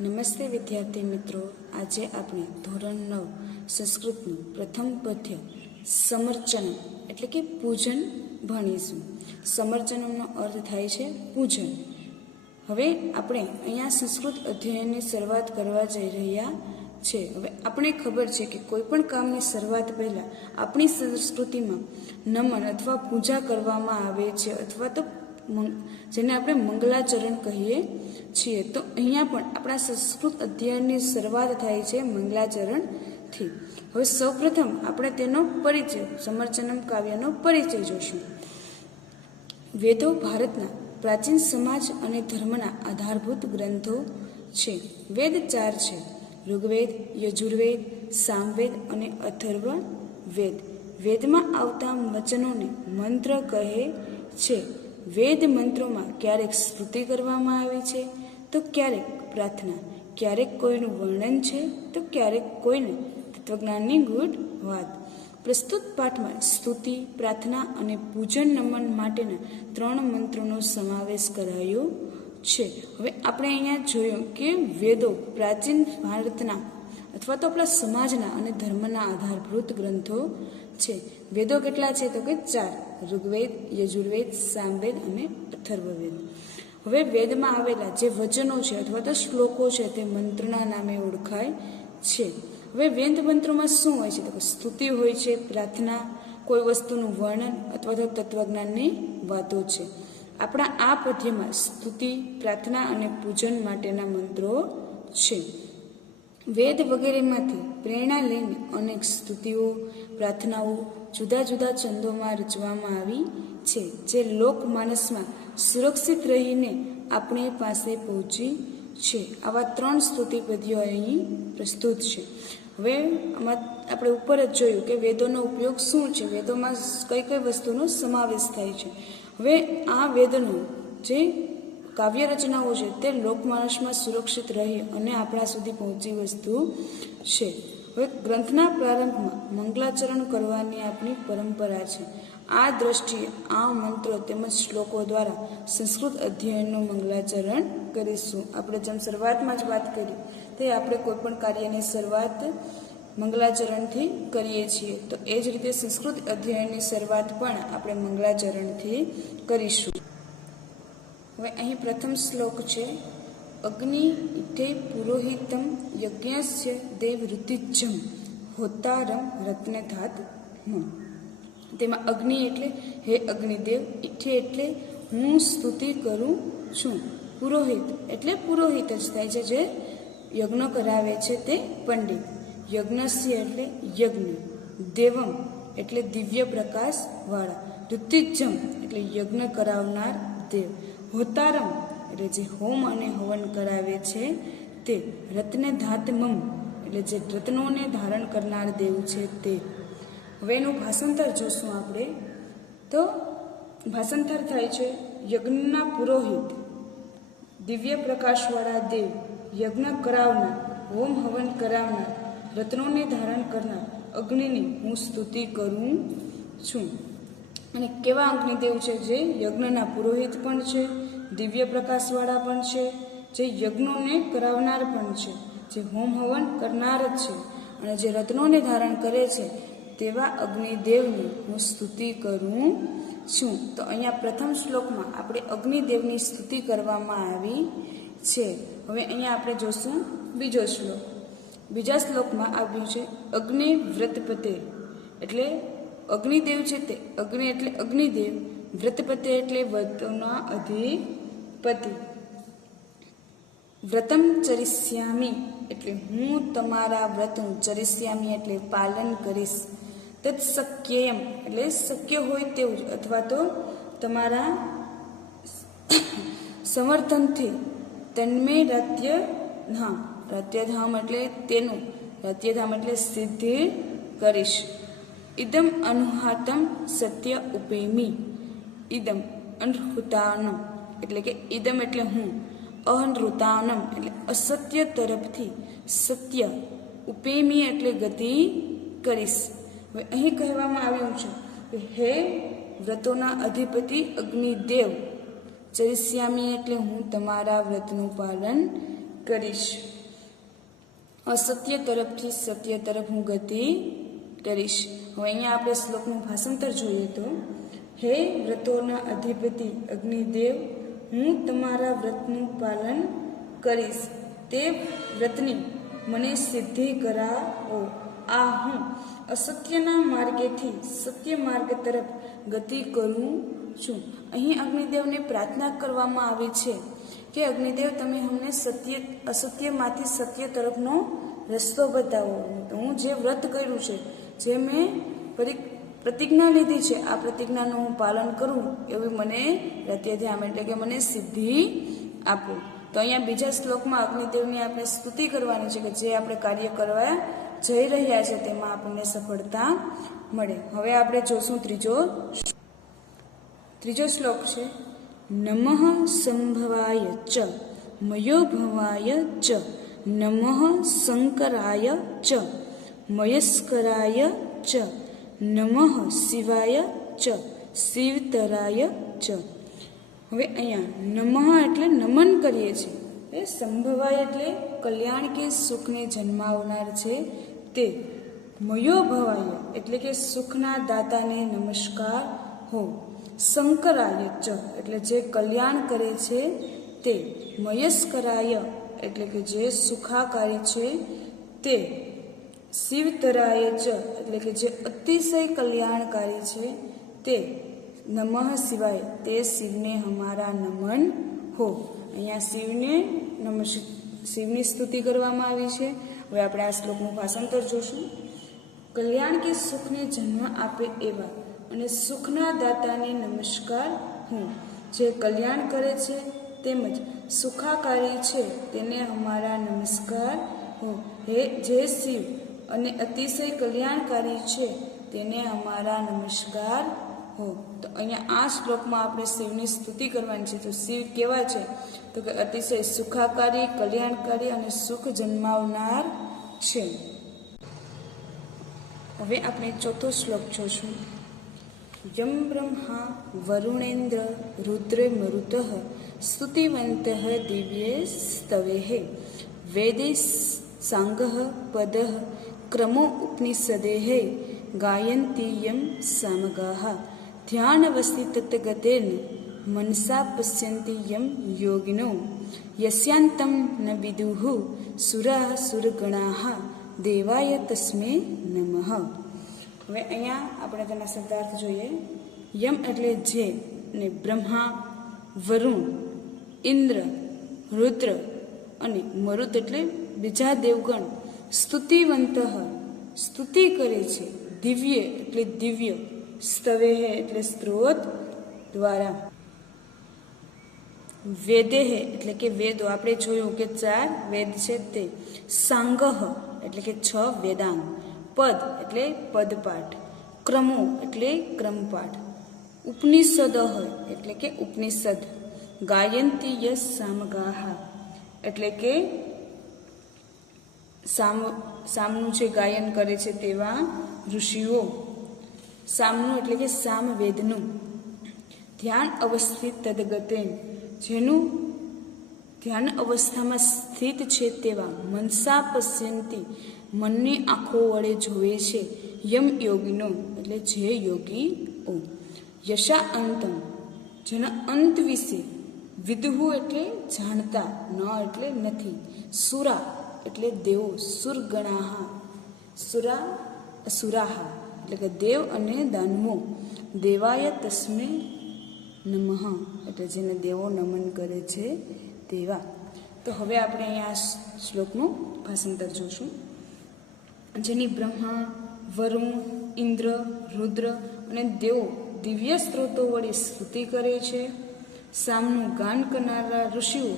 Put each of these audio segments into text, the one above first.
નમસ્તે વિદ્યાર્થી મિત્રો, આજે આપણે ધોરણ 9 સંસ્કૃતનું પ્રથમ પદ્ય સમર્ચનમ એટલે કે પૂજન ભણીશું. સમર્ચનમનો અર્થ થાય છે પૂજન. હવે આપણે અહીંયા સંસ્કૃત અધ્યયનની શરૂઆત કરવા જઈ રહ્યા છે. હવે આપણે ખબર છે કે કોઈ પણ કામની શરૂઆત પહેલાં આપણી સંસ્કૃતિમાં નમન અથવા પૂજા કરવામાં આવે છે, અથવા તો જેને આપણે મંગલાચરણ કહીએ છીએ. તો અહીંયા પણ આપણા સંસ્કૃત અધ્યયનની શરૂઆત થાય છે મંગલાચરણથી. હવે સૌપ્રથમ આપણે તેનો પરિચય, સમર્ચનમ કાવ્યનો પરિચય જોશું. વેદો ભારતના પ્રાચીન સમાજ અને ધર્મના આધારભૂત ગ્રંથો છે. વેદ 4 છે: ઋગ્વેદ, યજુર્વેદ, સામવેદ અને અથર્વવેદ. વેદમાં આવતા વચનોને મંત્ર કહે છે. વેદ મંત્રોમાં ક્યારેક સ્તુતિ કરવામાં આવી છે, તો ક્યારેક પ્રાર્થના, ક્યારેક કોઈનું વર્ણન છે, તો ક્યારેક કોઈને તત્વજ્ઞાનની ગૂઢ વાત. પ્રસ્તુત પાઠમાં સ્તુતિ, પ્રાર્થના અને પૂજન નમન માટેના 3 મંત્રોનો સમાવેશ કરાયો છે. હવે આપણે અહીંયા જોયું કે વેદો પ્રાચીન ભારતના અથવા તો આપણા સમાજના અને ધર્મના આધારભૂત ગ્રંથો છે. વેદો કેટલા છે? તો કે 4: ઋગ્વેદ, યજુર્વેદ, સામવેદ અને અથર્વવેદ. હવે વેદમાં આવેલા જે વચનો છે અથવા તો શ્લોકો છે તે મંત્રના નામે ઓળખાય છે. હવે વેદ મંત્રોમાં શું હોય છે? તો કે સ્તુતિ હોય છે, પ્રાર્થના, કોઈ વસ્તુનું વર્ણન અથવા તો તત્વજ્ઞાનની વાતો છે. આપણા આ પદ્યમાં સ્તુતિ, પ્રાર્થના અને પૂજન માટેના મંત્રો છે. વેદ વગેરેમાંથી પ્રેરણા લઈને અનેક સ્તુતિઓ, પ્રાર્થનાઓ જુદા જુદા છંદોમાં રચવામાં આવી છે, જે લોકમાનસમાં સુરક્ષિત રહીને આપણી પાસે પહોંચી છે. આવા 3 સ્તુતિ પદ્યો અહીં પ્રસ્તુત છે. હવે આમાં આપણે ઉપર જ જોયું કે વેદોનો ઉપયોગ શું છે, વેદોમાં કઈ કઈ વસ્તુનો સમાવેશ થાય છે. હવે આ વેદનો જે કાવ્ય રચનાઓ છે તે લોકમાનસમાં સુરક્ષિત રહી અને આપણા સુધી પહોંચી વસ્તુ છે. હવે ગ્રંથના પ્રારંભમાં મંગલાચરણ કરવાની આપણી પરંપરા છે. આ દ્રષ્ટિએ આ મંત્રો તેમજ શ્લોકો દ્વારા સંસ્કૃત અધ્યયનનું મંગલાચરણ કરીશું. આપણે જેમ શરૂઆતમાં જ વાત કરી તે આપણે કોઈ પણ કાર્યની શરૂઆત મંગલાચરણથી કરીએ છીએ, તો એ જ રીતે સંસ્કૃત અધ્યયનની શરૂઆત પણ આપણે મંગલાચરણથી કરીશું. હવે અહીં પ્રથમ શ્લોક છે: અગ્નિ ઇઠે પુરોહિતમ યજ્ઞસ્ય દેવૃતિજ્જમ હોતારમ રત્નધાત. તેમાં અગ્નિ એટલે હે અગ્નિદેવ, ઇઠે એટલે હું સ્તુતિ કરું છું, પુરોહિત એટલે પુરોહિત જ થાય છે, જે યજ્ઞ કરાવે છે તે પંડિત. યજ્ઞસ્ય એટલે યજ્ઞ, દેવમ એટલે દિવ્ય પ્રકાશ વાળા, ઋતિજ્જમ એટલે યજ્ઞ કરાવનાર દેવ, હોતારમ એટલે જે હોમ અને હવન કરાવે છે તે, રત્નધાતમમ એટલે જે રત્નોને ધારણ કરનાર દેવ છે તે. હવે એનું ભાષાંતર જોશું આપણે. તો ભાષાંતર થાય છે: યજ્ઞના પુરોહિત, દિવ્ય પ્રકાશવાળા દેવ, યજ્ઞ કરાવનાર, હોમ હવન કરાવનાર, રત્નોને ધારણ કરનાર અગ્નિની હું સ્તુતિ કરું છું. અને કેવા અગ્નિદેવ છે? જે યજ્ઞના પુરોહિત પણ છે, દિવ્ય પ્રકાશવાળા પણ છે, જે યજ્ઞોને કરાવનાર પણ છે, જે હોમ હવન કરનાર જ છે, અને જે રત્નોને ધારણ કરે છે તેવા અગ્નિદેવની હું સ્તુતિ કરું છું. તો અહીંયા પ્રથમ શ્લોકમાં આપણે અગ્નિદેવની સ્તુતિ કરવામાં આવી છે. હવે અહીંયા આપણે જોશું બીજો શ્લોક. બીજા શ્લોકમાં આવ્યું છે: અગ્નિ વ્રતપતે એટલે અગ્નિદેવ છે તે, અગ્નિ એટલે અગ્નિદેવ, વ્રતપતે એટલે વ્રતોના અધિપતિ. વ્રતમ ચરિષ્યામિ એટલે હું તમારા વ્રતનું, ચરિષ્યામિ એટલે પાલન કરીશ, તત્ શક્યમ એટલે શક્ય હોય તેવું જ અથવા તો તમારા સમર્થનથી, તન્મે રત્યધામ, રત્યધામ એટલે તેનું, રત્યધામ એટલે સિદ્ધિ કરીશ. ઇદમ અનુહાતમ સત્ય ઉપેમી, ઇદમ અનહૃતાનમ એટલે કે ઇદમ એટલે હું, અહનૃતાનમ એટલે અસત્ય તરફથી, સત્ય, ઉપેમી એટલે ગતિ કરીશ. હવે અહીં કહેવામાં આવ્યું છે કે હે વ્રતોના અધિપતિ અગ્નિદેવ, ચરિષ્યામી એટલે હું તમારા વ્રતનું પાલન કરીશ. અસત્ય તરફથી સત્ય તરફ હું ગતિ કરીશ. હવે અહીંયા આપણે શ્લોકનું ભાષાંતર જોઈએ તો, હે વ્રતોના અધિપતિ અગ્નિદેવ, હું તમારા વ્રતનું પાલન કરીશ. તે વ્રતની મને સિદ્ધિ કરાવો. આ હું અસત્યના માર્ગેથી સત્ય માર્ગ તરફ ગતિ કરું છું. અહીં અગ્નિદેવને પ્રાર્થના કરવામાં આવી છે કે અગ્નિદેવ તમે અમને અસત્યમાંથી સત્ય તરફનો રસ્તો બતાવો. હું જે વ્રત કર્યું છે, જે મેં પ્રતિજ્ઞા લીધી છે, આ પ્રતિજ્ઞાનું હું પાલન કરું એવી મને રત્યધ્યામ એટલે કે મને સિદ્ધિ આપો. તો અહીંયા બીજા શ્લોકમાં અગ્નિદેવની આપણે સ્તુતિ કરવાની છે કે જે આપણે કાર્ય કરવા જઈ રહ્યા છે તેમાં આપણને સફળતા મળે. હવે આપણે જોશું ત્રીજો શ્લોક છે, નમઃ સંભવાય ચ મયો ભવાય ચ નમઃ શંકરાય ચ મયસ્કરાય ચ નમઃ શિવાય ચ શિવતરાય ચ. હવે અહીંયા નમઃ એટલે નમન કરીએ છીએ. એ સંભવાય એટલે કલ્યાણ કે સુખને જન્માવનાર છે તે. મયો ભવાય એટલે કે સુખના દાતાને નમસ્કાર હો. શંકરાય ચ એટલે જે કલ્યાણ કરે છે તે. મયસ્કરાય એટલે કે જે સુખાકારી છે તે. શિવતરાય ચ એટલે કે જે અતિશય કલ્યાણકારી છે તે. નમઃ શિવાય તે શિવને હમારા નમન હો. અહીંયા શિવની સ્તુતિ કરવામાં આવી છે. હવે આપણે આ શ્લોકનું ભાષાંતર જોશું. કલ્યાણ કે સુખને જન્મ આપે એવા અને સુખના દાતાને નમસ્કાર હું. જે કલ્યાણ કરે છે તેમજ સુખાકારી છે તેને અમારા નમસ્કાર હો. હે જે શિવ અને અતિશય કલ્યાણકારી છે તેને અમારા નમસ્કાર હો. તો અહીંયા આ શ્લોકમાં આપણે શિવની સ્તુતિ કરવાની છે. તો શિવ કેવા છે? તો કે અતિશય સુખાકારી, કલ્યાણકારી અને સુખ જન્માવનાર છે. હવે આપણે ચોથો શ્લોક જોશું. યમ બ્રહ્મા વરુણેન્દ્ર રુદ્ર મરુતઃ સ્તુતિવંતઃ દિવ્યે સ્તવેઃ વેદે સાંગઃ પદઃ ક્રમો ઉપનિષદેઃ ગાયન્તિ યમ સામગાઃ ધ્યાનવસ્તિ તત્ગતેન મનસા પશ્યન્તિ યમ યોગિનો યસ્યાન્તં ન વિદુઃ સુરાઃ સુરગણાઃ દેવાય તસ્મે નમઃ. હવે અહીંયા આપણે તેના શબ્દાર્થ જોઈએ. યમ એટલે જે, ને બ્રહ્મા, વરુણ, ઇન્દ્ર, રુદ્ર અને મરુત એટલે બીજા દેવગણ સ્તુતિવંત સ્તુતિ કરે છે. દિવ્ય એટલે દિવ્ય, સ્તવે એટલે સ્ત્રોત દ્વારા, વેદેહ એટલે કે વેદો, આપણે જોયું કે 4 વેદ છે તે, સાંગહ એટલે કે 6 વેદાંગ, પદ એટલે પદપાઠ, ક્રમો એટલે ક્રમપાઠ, ઉપનિષદ એટલે કે ઉપનિષદ, ગાયંતી યસ સામગાહ એટલે કે સામનું જે ગાયન કરે છે તેવા ઋષિઓ, સામનું એટલે કે સામવેદનું, ધ્યાન અવસ્થિત તદગતેન જેનું ધ્યાન અવસ્થામાં સ્થિત છે તેવા, મનસા પશ્યંતી મનની આંખો વડે જોવે છે, યમ યોગીનો એટલે જે યોગીઓ, યશા અંતમ જેના અંત વિશે, વિદુહુ એટલે જાણતા, ન એટલે નથી, સુરા એટલે દેવો, સુરગણાહા સુરાહા એટલે કે દેવ અને દાનવો, દેવાય તસ્મે નમઃ એટલે જેને દેવો નમન કરે છે તેવા. તો હવે આપણે અહીંયા શ્લોકનું ભાષાંતર જોશું. જેની બ્રહ્મા, વરુણ, ઇન્દ્ર, રુદ્ર અને દેવો દિવ્ય સ્ત્રોતો વડે સ્તુતિ કરે છે. સામનું ગાન કરનારા ઋષિઓ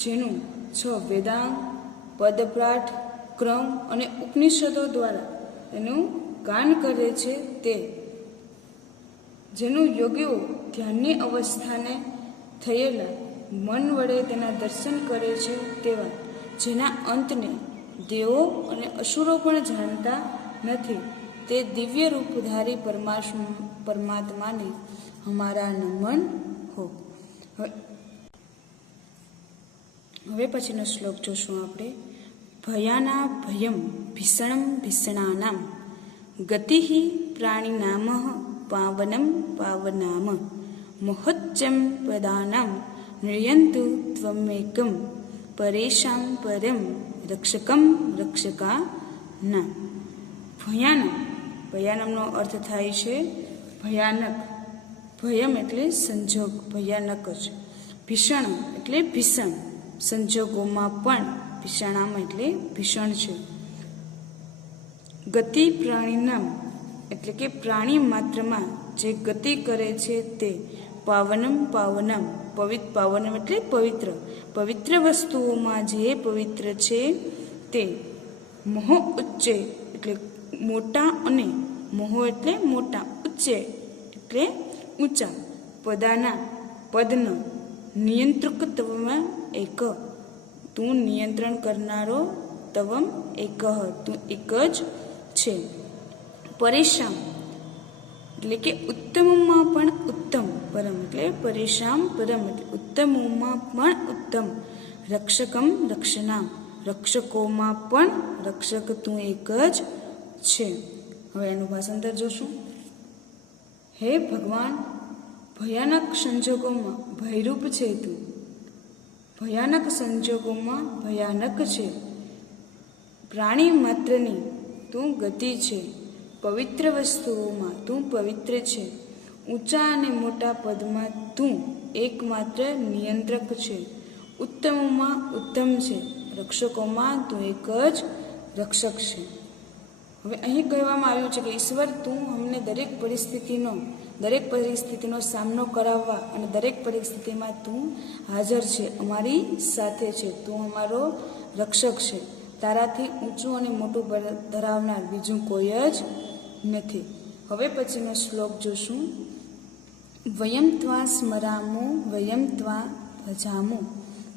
જેનું 6 વેદાંગ, પદપાઠ, ક્રમ અને ઉપનિષદો દ્વારા એનું ગાન કરે છે તે, જેનું યોગીઓ ધ્યાનની અવસ્થાને થયેલા મન વડે તેના દર્શન કરે છે તેવા, જેના અંતને દેવો અને અસુરો પણ જાણતા નથી તે દિવ્ય રૂપધારી પરમાત્માને અમારા નમન હો. હવે પછીનો શ્લોક જોશું આપણે. ભયાના ભયમ ભીષણમ ભીષણાનામ ગતિ પ્રાણીનામ પાવનમ પાવનામ મહોચ્ચમ પદાનામ નૃયંતુ ત્વમેકમ પરેશામ પરમ રક્ષકમ રક્ષકાનામ. ભયાનમ, ભયાનમનો અર્થ થાય છે ભયાનક. ભયમ એટલે સંજોગ, ભયાનક જ. ભીષણ એટલે ભીષણ, સંજોગોમાં પણ ભીષણામ એટલે ભીષણ છે. ગતિ પ્રાણીનામ એટલે કે પ્રાણી માત્રમાં જે ગતિ કરે છે તે. પાવનમ પાવનમ, પાવનમ એટલે પવિત્ર, પવિત્ર વસ્તુઓમાં જે પવિત્ર છે તે. મોહ ઉચ્ચે એટલે મોટા, અને મોહ એટલે મોટા, ઉચ્ચે એટલે ઊંચા, પદાના પદનો, નિયંત્રક તવમ એક, તું નિયંત્રણ કરનારો, તવમ એક, તું એક જ છે. પરેશામ એટલે કે ઉત્તમમાં પણ ઉત્તમ, પરમ એટલે પરેશામ પરમ એટલે ઉત્તમોમાં પણ ઉત્તમ. રક્ષકમ રક્ષનામ, રક્ષકોમાં પણ રક્ષક, તું એક જ છે. હવે એનું ભાષાંતર જોશું. હે ભગવાન, ભયાનક સંજોગોમાં ભયરૂપ છે તું, ભયાનક સંજોગોમાં ભયાનક છે. પ્રાણી માત્રની તું ગતિ છે, પવિત્ર વસ્તુઓમાં તું પવિત્ર છે. ઊંચા અને મોટા પદમાં તું એકમાત્ર નિયંત્રક છે. ઉત્તમોમાં ઉત્તમ છે, રક્ષકોમાં તું એક જ રક્ષક છે. હવે અહીં કહેવામાં આવ્યું છે કે ઈશ્વર, તું અમને દરેક પરિસ્થિતિનો સામનો કરાવવા અને દરેક પરિસ્થિતિમાં તું હાજર છે, અમારી સાથે છે, તું અમારો રક્ષક છે. તારાથી ઊંચું અને મોટું ધરાવનાર બીજું કોઈ જ નથી. હવે પછીનો શ્લોક જોશું. વયમ ત્વા સ્મરામો વયમ ત્વા ભજામો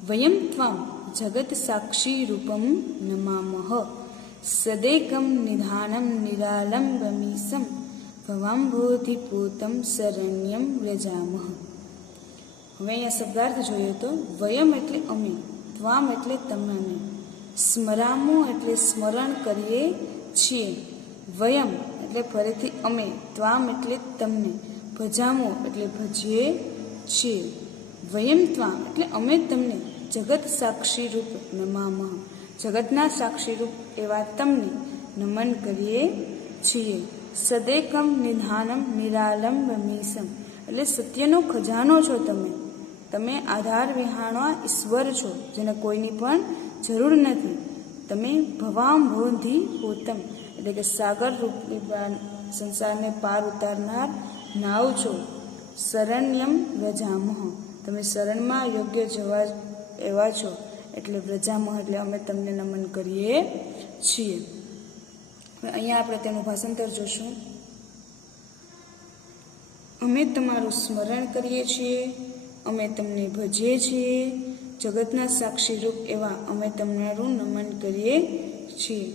વયમ ત્વામ જગત સાક્ષી રૂપમ નમામઃ સદેકમ નિધાનમ નિરાલંબમીસમ ભવાંભોધિપૂતમ શરણ્યમ વ્રજામઃ. હવે અહીંયા શબ્દાર્થ જોઈએ તો વયમ એટલે અમે, ત્વામ એટલે તમને, સ્મરામો એટલે સ્મરણ કરીએ છીએ, વયમ એટલે ફરીથી અમે, ત્વામ એટલે તમને, ભજામો એટલે ભજીએ છીએ. વયમ ત્વામ એટલે અમે તમને જગત સાક્ષી રૂપ નમામઃ, જગતના સાક્ષીરૂપ એવા તમને નમન કરીએ છીએ. સદેકમ નિધાનમ નિરાલંબમીસમ એટલે સત્યનો ખજાનો છો તમે, તમે આધાર વિહાણા ઈશ્વર છો, જેને કોઈની પણ જરૂર નથી. તમે ભવાંભોધિ પોતમ એટલે કે સાગર રૂપી સંસારને પાર ઉતારનાર નાવ છો. શરણ્યમ વ્રજામઃ તમે શરણમાં યોગ્ય જવા એવા છો, એટલે વ્રજામઃ એટલે અમે તમને નમન કરીએ છીએ. અહીંયા આપણે તેનું ભાષાંતર જોશું. અમે તમારું સ્મરણ કરીએ છીએ, અમે તમને ભજીએ છીએ, જગતના સાક્ષીરૂપ એવા અમે તમારું નમન કરીએ છીએ.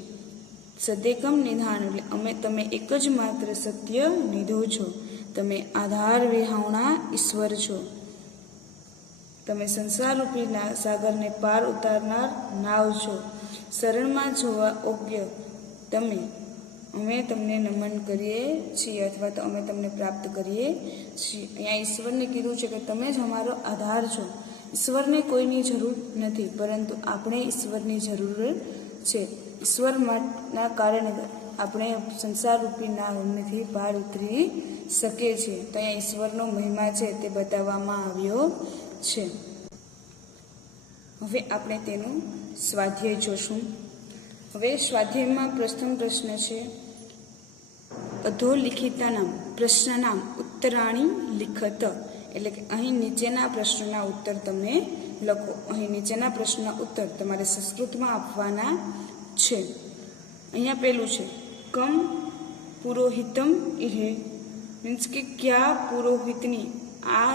સદેકમ નિધાન એટલે અમે, તમે એક જ માત્ર સત્ય નિધો છો, તમે આધાર વિહાવણા ઈશ્વર છો, તમે સંસારરૂપી સાગરને પાર ઉતારનાર નાવ છો. શરણમાં જોવા યોગ્ય તમે, અમે તમને નમન કરીએ છીએ, અથવા તો અમે તમને પ્રાપ્ત કરીએ છીએ. અહીંયા ઈશ્વરને કીધું છે કે તમે જ અમારો આધાર છો. ઈશ્વરને કોઈની જરૂર નથી, પરંતુ આપણે ઈશ્વરની જરૂર છે. ઈશ્વરના કારણે આપણે સંસારરૂપી નાવમાંથી પાર ઉતરી શકીએ છીએ. તો અહીંયા ઈશ્વરનો મહિમા છે તે બતાવવામાં આવ્યો છે. હવે આપણે તેનું સ્વાધ્યાય જોશું. હવે સ્વાધ્યાયમાં પ્રથમ પ્રશ્ન છે અધોલિખિતાનામ પ્રશ્નનામ ઉત્તરાણી લિખત, એટલે કે અહીં નીચેના પ્રશ્નના ઉત્તર તમે લખો. અહીં નીચેના પ્રશ્નના ઉત્તર તમારે સંસ્કૃતમાં આપવાના છે. અહીંયા પેલું છે કમ પુરોહિતમ ઇહે, મીન્સ કે કયા પુરોહિતની આ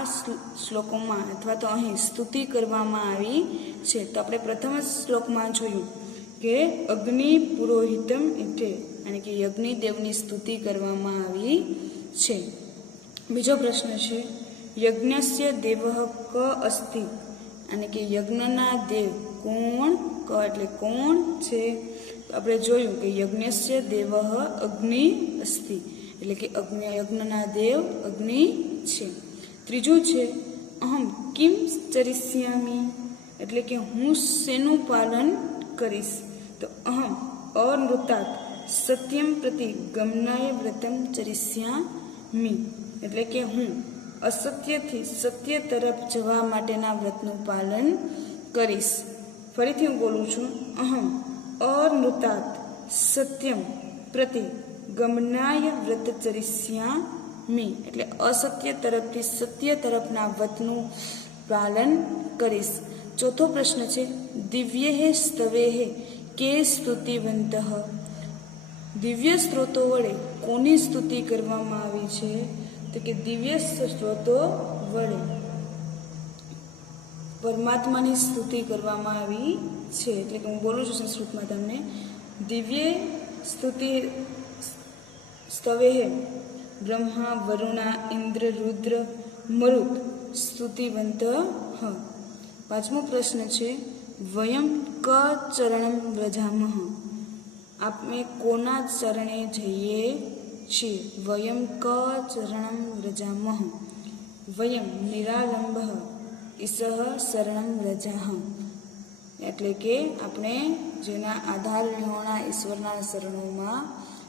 શ્લોકોમાં અથવા તો અહીં સ્તુતિ કરવામાં આવી છે. તો આપણે પ્રથમ શ્લોકમાં જોયું કે અગ્નિ પુરોહિતમ એટલે અને કે યજ્ઞદેવની સ્તુતિ કરવામાં આવી છે. બીજો પ્રશ્ન છે યજ્ઞસ્ય દેવઃ ક અસ્તિ, અને કે યજ્ઞના દેવ કોણ? ક એટલે કોણ છે? આપણે જોયું કે યજ્ઞસ્ય દેવઃ અગ્નિ અસ્તિ, એટલે કે યજ્ઞના દેવ અગ્નિ છે. ત્રીજું છે અહમ કિમ ચરિષ્યામિ, એટલે કે હું શેનું પાલન કરીશ? તો અહમ અનૃતાત સત્યમ પ્રતિ ગમનાય વ્રતમ ચરિષ્યામિ, એટલે કે હું અસત્યથી સત્ય તરફ જવા માટેના વ્રતનું પાલન કરીશ. ફરીથી હું બોલું છું, અહમ અનૃતાત સત્યમ પ્રતિ ગમનાય વ્રત ચરિષ્યામિ, એટલે અસત્ય તરફથી સત્ય તરફના વ્રતનું પાલન કરીશ. ચોથો પ્રશ્ન છે દિવ્યે સ્તવે કે સ્તુતિવંત, દિવ્ય સ્ત્રોતો વડે કોની સ્તુતિ કરવામાં આવી છે? તો કે દિવ્ય સ્ત્રોતો વડે પરમાત્માની સ્તુતિ કરવામાં આવી છે. એટલે કે હું બોલું છું સંસ્કૃતમાં તમને, દિવ્ય સ્તુતિ સ્તવે બ્રહ્મા વરુણા ઇન્દ્ર રુદ્ર મરુત સ્તુતિવંત. પાંચમો પ્રશ્ન છે વયમ ક ચરણમ વ્રજામઃ, આપણે કોના ચરણે જઈએ છીએ? વયમ ક ચરણમ વ્રજામઃ, વયમ નિરાલંબ ઈસઃ શરણમ વ્રજાહ, એટલે કે આપણે જેના આધાર વિહોણા ઈશ્વરના શરણોમાં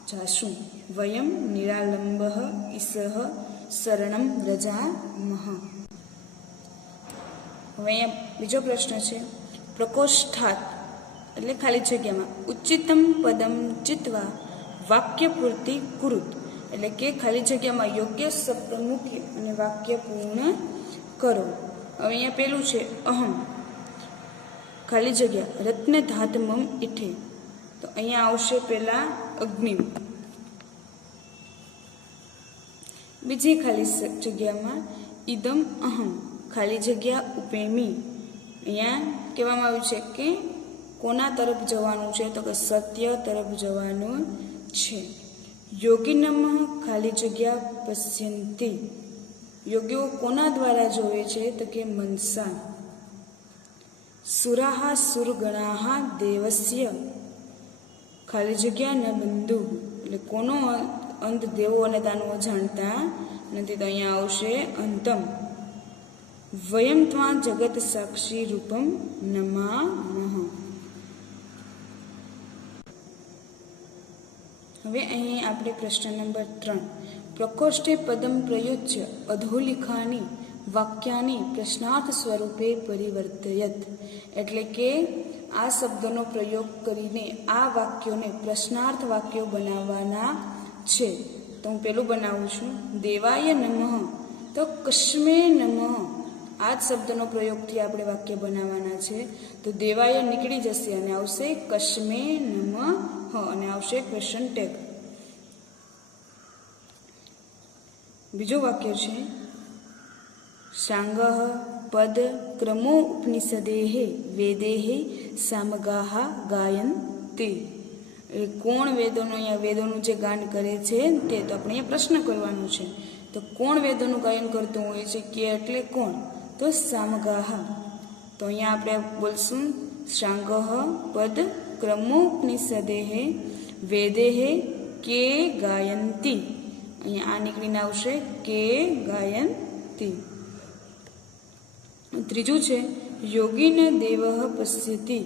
જાશું. વયમ નિરાલંબ ઈસઃ શરણમ વ્રજામઃ. હવે અહીંયા બીજો પ્રશ્ન છે પ્રકોષ્ઠાત, એટલે ખાલી જગ્યામાં ઉચિતમ પદમ ચિત્વા વાક્ય પૂર્તિ કુરુત, એટલે કે ખાલી જગ્યામાં યોગ્ય શબ્દ મૂકી અને વાક્ય પૂર્ણ કરો. હવે અહીંયા પેલું છે અહમ ખાલી જગ્યા રત્ન ધાતમમ ઇઠે, તો અહીંયા આવશે પહેલા અગ્નિ. બીજી ખાલી જગ્યામાં ઇદમ અહમ ખાલી જગ્યા ઉપેમી, અહીંયા કહેવામાં આવ્યું છે કે કોના તરફ જવાનું છે? તો કે સત્ય તરફ જવાનું છે. યોગિનમ ખાલી જગ્યા પશ્યંતિ, યોગીઓ કોના દ્વારા જોવે છે? તો કે મનસા. સુરાહા સુરગણાહા દેવસ્ય ખાલી જગ્યા ન બંધુ, એટલે કોનો અંત દેવો અને દાનવો જાણતા નથી, તો અહીંયા આવશે અંતમ. વયમ ત્વા જગત સાક્ષી રૂપમ નમામઃ. હવે અહીં આપણે પ્રશ્ન નંબર 3, પ્રકોષ્ઠે પદમ પ્રયુજ્ય અધોલિખાની વાક્યાની પ્રશ્નાર્થ સ્વરૂપે પરિવર્તયત, એટલે કે આ શબ્દોનો પ્રયોગ કરીને આ વાક્યોને પ્રશ્નાર્થ વાક્યો બનાવવાના છે. તો હું પેલું બનાવું છું દેવાય નમઃ, તો કસ્મે નમઃ, આ જ શબ્દનો પ્રયોગથી આપણે વાક્ય બનાવવાના છે. તો દેવાય નીકળી જશે અને આવશે કસ્મે નમઃ અને આવશે ક્વેશ્ચન ટેગ. બીજું વાક્ય છે સાંગઃ પદ ક્રમો ઉપનિષદેઃ વેદેઃ સામગાહ ગાયન્તિ, કોણ વેદોનો અહીંયા વેદોનું જે ગાન કરે છે તે, તો આપણે અહીંયા પ્રશ્ન કરવાનો છે. તો કોણ વેદોનું ગાયન કરતું હોય છે? કે એટલે કોણ? તો સામગાહ. તો અહીંયા આપણે બોલશું સાંગઃ પદ ક્રમોપનિષદેઃ વેદેઃ કે ગાયન્તિ, અહીંયા આ નીકળીને આવશે કે ગાયન્તિ. ત્રીજું છે યોગીન દેવ પશ્યતિ,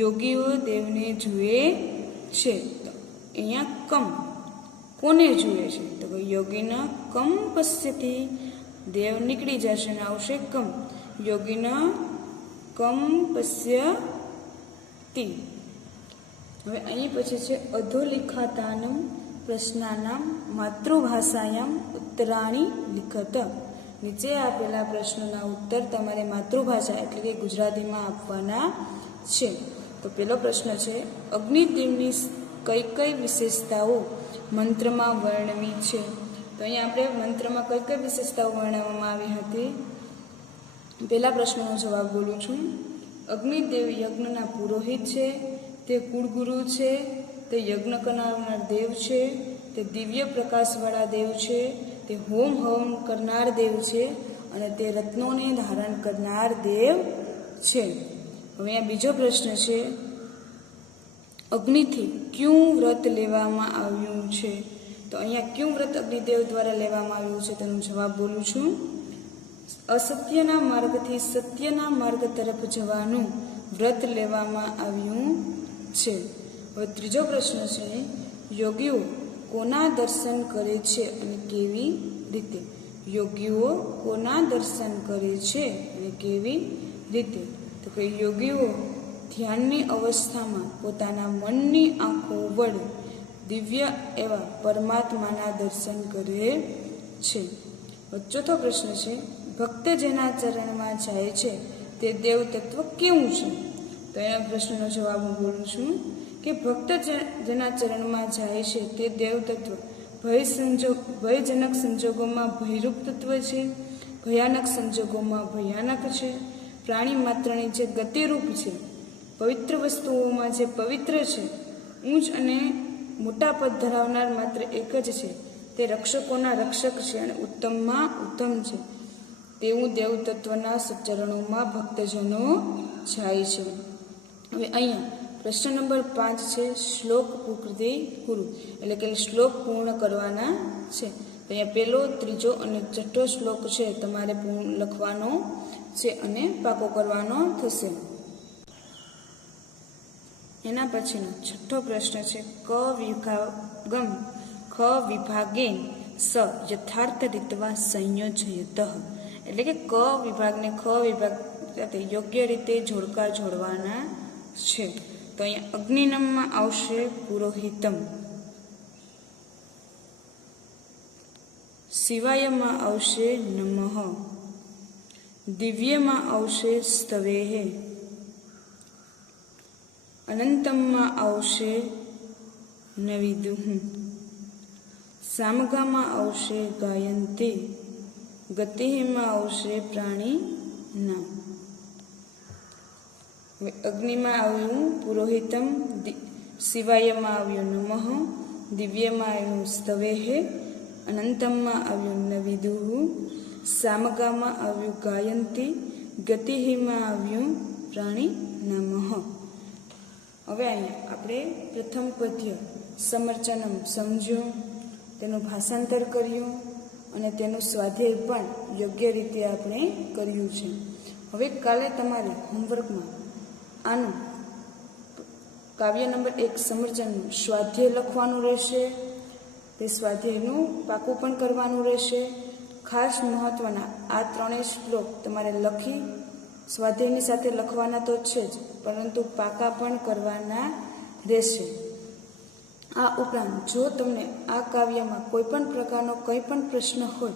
યોગીઓ દેવને જુએ છે. તો અહીંયા કમ કોને જુએ છે? તો યોગીન કમ પશ્યતિ, દેવ નીકળી જશે ને આવશે કમ, યોગીન કમ પશ્યતિ. હવે અહીં પછી છે અધોલિખાતાનમ પ્રશ્નાનામ માતૃભાષાયામ ઉત્તરાણી લિખત, નીચે આપેલા પ્રશ્નોના ઉત્તર તમારે માતૃભાષા એટલે કે ગુજરાતીમાં આપવાના છે. તો પહેલો પ્રશ્ન છે અગ્નિદેવની કઈ કઈ વિશેષતાઓ મંત્રમાં વર્ણવી છે? તો અહીંયા આપણે મંત્રમાં કઈ કઈ વિશેષતાઓ વર્ણવવામાં આવી હતી? પહેલા પ્રશ્નનો જવાબ બોલું છું. અગ્નિદેવ યજ્ઞના પુરોહિત છે, તે કુળગુરુ છે, તે યજ્ઞ કરનાર દેવ છે, તે દિવ્ય પ્રકાશવાળા દેવ છે, તે હોમ હવન કરનાર દેવ છે અને તે રત્નોને ધારણ કરનાર દેવ છે. હવે અહીંયા બીજો પ્રશ્ન છે, અગ્નિથી ક્યું વ્રત લેવામાં આવ્યું છે? તો અહીંયા ક્યું વ્રત અગ્નિદેવ દ્વારા લેવામાં આવ્યું છે તેનો જવાબ બોલું છું. અસત્યના માર્ગથી સત્યના માર્ગ તરફ જવાનું વ્રત લેવામાં આવ્યું છે. હવે ત્રીજો પ્રશ્ન છે, યોગીઓ કોના દર્શન કરે છે અને કેવી રીતે? યોગીઓ કોના દર્શન કરે છે અને કેવી રીતે? તો કે યોગીઓ ધ્યાનની અવસ્થામાં પોતાના મનની આંખો વડે દિવ્ય એવા પરમાત્માના દર્શન કરે છે. ચોથો પ્રશ્ન છે, ભક્ત જેના ચરણમાં જાય છે તે દેવ તત્વ કેવું છે? તો એના પ્રશ્નનો જવાબ હું બોલું છું કે ભક્ત જેના ચરણમાં જાય છે તે દેવ તત્વ ભયજનક સંજોગોમાં ભયરૂપ તત્વ છે, ભયાનક સંજોગોમાં ભયાનક છે, પ્રાણી માત્રની જે ગતિરૂપ છે, પવિત્ર વસ્તુઓમાં જે પવિત્ર છે, ઊંચ અને મોટા પદ ધરાવનાર માત્ર એક જ છે, તે રક્ષકોના રક્ષક છે અને ઉત્તમમાં ઉત્તમ છે, તેવું દેવ તત્વના ચરણોમાં ભક્તજનો જાય છે. હવે અહીંયા પ્રશ્ન નંબર 5 છે, શ્લોક પૂર્તિ કુરુ, એટલે કે શ્લોક પૂર્ણ કરવાના છે. તો અહીંયા પહેલો, ત્રીજો અને છઠ્ઠો શ્લોક છે તમારે લખવાનો છે અને પાકો કરવાનો થશે. એના પછીનો છઠ્ઠો પ્રશ્ન છે, ખ વિભાગે સ યથાર્થ રીતવા સંયોજયત, એટલે કે ક વિભાગને ખ વિભાગ સાથે યોગ્ય રીતે જોડકા જોડવાના છે. તો અહીંયા અગ્નિનમમાં આવશે પુરોહિતમ, શિવાયમાં આવશે નમઃ, દિવ્યમાં આવશે સ્તવેહ, અનંતમમાં આવશે નવિદુઃ, સામગામાં આવશે ગાયંતે, ગતિમાં આવશે પ્રાણી નામ. હવે અગ્નિમાં આવ્યું પુરોહિતમ, શિવાયમાં આવ્યું નમઃ, દિવ્યમાં આવ્યું સ્તવેહ, અનંતમમાં આવ્યું નવિદુઃ, સામગામાં આવ્યું ગાયંતી, ગતિમાં આવ્યું પ્રાણી નમઃ. હવે અહીંયા આપણે પ્રથમ પદ્ય સમર્ચનમ સમજ્યું, તેનું ભાષાંતર કર્યું અને તેનું સ્વાધ્યાય પણ યોગ્ય રીતે આપણે કર્યું છે. હવે કાલે તમારે હોમવર્કમાં આનું કાવ્ય નંબર 1 સમર્ચનનું સ્વાધ્યાય લખવાનું રહેશે. તે સ્વાધ્યાયનું પાકું પણ કરવાનું રહેશે. ખાસ મહત્ત્વના આ ત્રણેય શ્લોક તમારે લખી સ્વાધ્યાયની સાથે લખવાના તો છે જ, પરંતુ પાકા પણ કરવાના રહેશે. આ ઉપરાંત જો તમને આ કાવ્યમાં કોઈ પણ પ્રકારનો કંઈ પણ પ્રશ્ન હોય